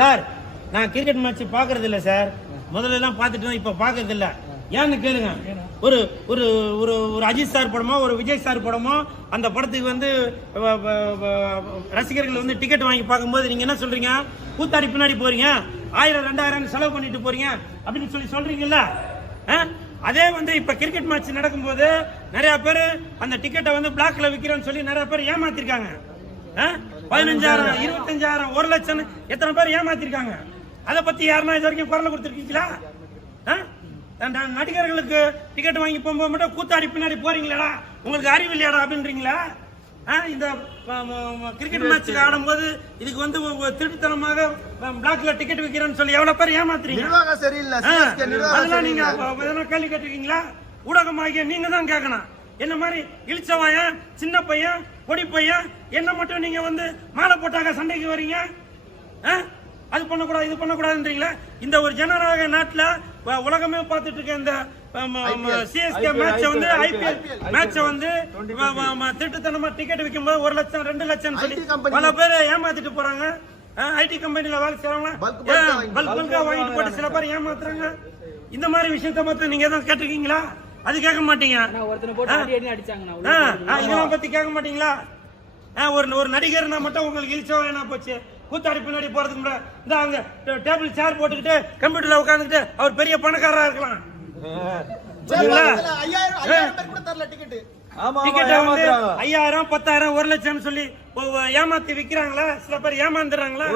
Sir நான் cricket match பாக்குறது இல்ல சார். முதல்ல எல்லாம் பாத்துட்டு இப்ப பாக்குறது இல்ல. ஏன்னு கேளுங்க. ஒரு ஒரு ஒரு ஒரு அஜித் சார் படமோ ஒரு விஜய் சார் படமோ அந்த படத்துக்கு வந்து ரசிகர்கள் வந்து டிக்கெட் வாங்கி பார்க்கும்போது நீங்க என்ன சொல்றீங்க? கூத்தாடி பின்னாடி போறீங்க, 1000 2000 செலவு பண்ணிட்டு போறீங்க அப்படின்னு சொல்றீங்கல்ல. அதே வந்து இப்ப கிரிக்கெட் மேட்ச் நடக்கும்போது நிறைய பேர் அந்த டிக்கெட்டை வந்து பிளாக்ல விக்கிறேன்னு சொல்லி நிறைய பேர் ஏமாத்திருக்காங்க. 15,000 25,000 1 லட்சம் எத்தனை பேர் ஏமாத்திருக்காங்க. அதை பத்தி யாருன்னா இது வரைக்கும் குரல் கொடுத்துருக்கீங்களா? நடிகர்களுக்கு டிக்கெட் வாங்கி போகும்போது மட்டும் கூத்தாடி பின்னாடி போறீங்களா? உங்களுக்கு அறிவு இல்லையாடா அப்படின்றீங்களா? இந்த கிரிக்கெட் மேட்ச் ஆடும்போது இதுக்கு வந்து திருட்டுத்தனமாக பிளாக்ல டிக்கெட் விற்கிறேன்னு சொல்லி எவ்வளவு பேர் ஏமாத்துறீங்க? அதெல்லாம் நீங்க கேள்வி கேட்டிருக்கீங்களா? ஊடகமாகிய நீங்க தான் கேட்கணும். என்ன மாதிரி இழிச்சவாயன் சின்ன பையன் பொடி பையன் என்ன மட்டும் நீங்க வந்து மாலை போட்டாங்க சண்டைக்கு வரீங்க. அது பண்ணக்கூடாது இது பண்ணக்கூடாதுன்றீங்களா? இந்த ஒரு ஜனநாயக நாட்டுல உலகமே பார்த்துட்டு இருக்க இந்த சிஎஸ்கே மேட்ச வந்து ஐபிஎல் மேட்ச வந்து திருட்டுத்தனமா டிக்கெட் விற்கும் போது 1 லட்சம் 2 லட்சம் சொல்லி பல பேர் ஏமாத்திட்டு போறாங்க. ஐடி கம்பெனில வேலை செய்யறவங்க பல்கா வாங்கிட்டு போட்டு சில பேர் ஏமாத்துறாங்க. இந்த மாதிரி விஷயத்த பத்தி நீங்க எதுவும் கேட்டிருக்கீங்களா? அது கேட்க மாட்டீங்க. இதெல்லாம் பத்தி கேட்க மாட்டீங்களா? ஒரு நடிகர்னா மட்டும் உங்களுக்கு இழிச்சவா என்ன போச்சு? கூத்தாடி பின்னாடி போறதுக்கு முன்னாடி இந்த அங்க டேபிள் சேர் போட்டுக்கிட்டு கம்ப்யூட்டர்ல உட்காந்துக்கிட்டு அவர் பெரிய பணக்காரரா இருக்கலாம். டிக்கெட் வந்து 5000 10,000 1 லட்சம் சொல்லி ஏமாத்தி விக்கிறாங்களா? சில பேர் ஏமாந்துறாங்களா?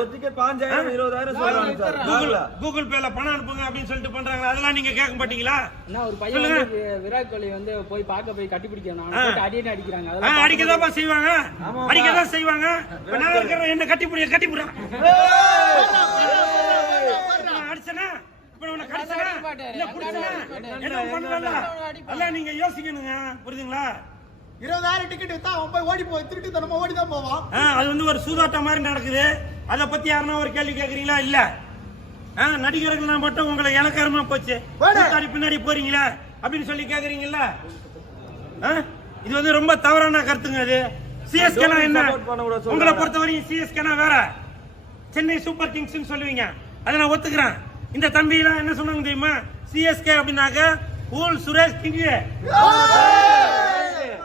கூகுள் பேல பணம் அனுப்புங்க அப்படின்னு சொல்லிட்டு பண்றாங்களா? அதெல்லாம் நீங்க கேட்க மாட்டீங்களா? விராட் கோலி வந்து போய் பார்க்க போய் கட்டி பிடிக்கணும் அடிக்கிறாங்க. அடிக்கதான் செய்வாங்க, அடிக்கதான் செய்வாங்க. நான் இருக்கிற என்ன கட்டிப்பிடிறான் அடிச்சனா நீங்க யோசிக்கணுங்க. புரியுதுங்களா? 20,000 டிக்கெட் வித்தா அவன் போய் ஓடி போய் திருட்டு தனமா ஓடி தான் போவான். அது வந்து ஒரு சூதாட்டம் மாதிரி நடக்குது. அத பத்தி யாருன்னா ஒரு கேள்வி கேக்குறீங்களா? இல்ல. நடிகர்கள் மட்டும் உங்களை இலக்காரமா போச்சு பின்னாடி போறீங்களா அப்படின்னு சொல்லி கேக்குறீங்கல்ல. இது வந்து ரொம்ப தவறான கருத்துங்க. அது சிஎஸ்கேனா என்ன? உங்களை பொறுத்தவரைக்கும் சிஎஸ்கேனா வேற, சென்னை சூப்பர் கிங்ஸ் சொல்லுவீங்க. அதை நான் ஒத்துக்கிறேன். இந்த தம்பி எல்லாம் என்ன சொன்னாங்க தெரியுமா? சிஎஸ்கே அப்படின்னாக்க கூல் சுரேஷ் கிங்.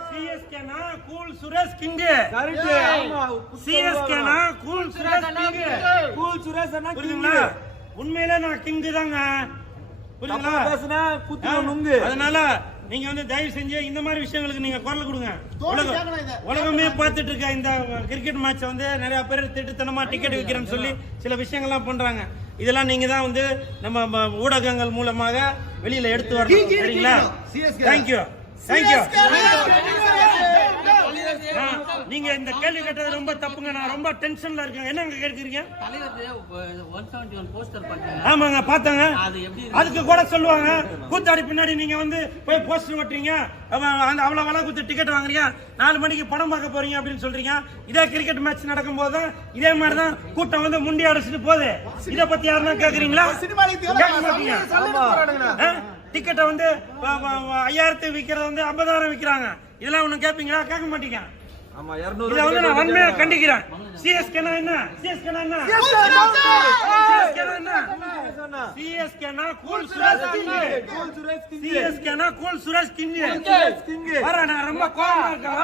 சிஎஸ்கேனா கூல் சுரேஷ் கிங். சிஎஸ்கேனா cool Suresh king. Cool Suresh அண்ணா புரியுதுங்களா? உண்மையிலே நான் கிங் தாங்க. புரியுதுங்களா? அதனால நீங்க வந்து தயவு செஞ்சு இந்த மாதிரி விஷயங்களுக்கு நீங்க குரல் கொடுங்க. உலகமே பார்த்துட்டு இருக்க இந்த கிரிக்கெட் மேட்ச வந்து நிறைய பேர் திட்டுத்தனமா டிக்கெட் விற்கிறேன்னு சொல்லி சில விஷயங்கள்லாம் பண்றாங்க. இதெல்லாம் நீங்க தான் வந்து நம்ம ஊடகங்கள் மூலமாக வெளியில எடுத்து வரணும். சரிங்களா? Thank you thank you. நீங்க இந்த கேள்வி கேட்டது ரொம்ப தப்புங்க. நான் ரொம்ப டென்ஷன்ல இருக்கேன். என்னங்க கேட்கிறீங்க? ஆமாங்க பாத்தாங்க. அதுக்கு கூட சொல்லுவாங்க கூத்தாடி பின்னாடி நீங்க வந்து போய் போஸ்டர் ஓட்டுறீங்க, அவ்வளவு விலை கொடுத்து டிக்கெட் வாங்குறீங்க, 4 மணிக்கு படம் பார்க்க போறீங்க அப்படின்னு சொல்றீங்க. இதே கிரிக்கெட் மேட்ச் நடக்கும் போது இதே மாதிரிதான் கூட்டம் வந்து முண்டி அடிச்சுட்டு போகுது. இத பத்தி யாருன்னா கேக்குறீங்களா? டிக்கெட்டை வந்து 5000 விற்கிறது வந்து 50,000 விற்கிறாங்க. இதெல்லாம் ஒண்ணு கேட்பீங்களா? கேட்க மாட்டீங்க. இதை வந்து நான் வன்மையா கண்டிக்கிறேன். சிஎஸ்கேனா என்ன? சிஎஸ்கேனா என்ன? சிஎஸ்கேனா கூல் சுரேஷ் கிங். சிஎஸ்கேனா கூல் சுரேஷ் கிங். வர நான் ரொம்ப கோவமா இருக்கேன்.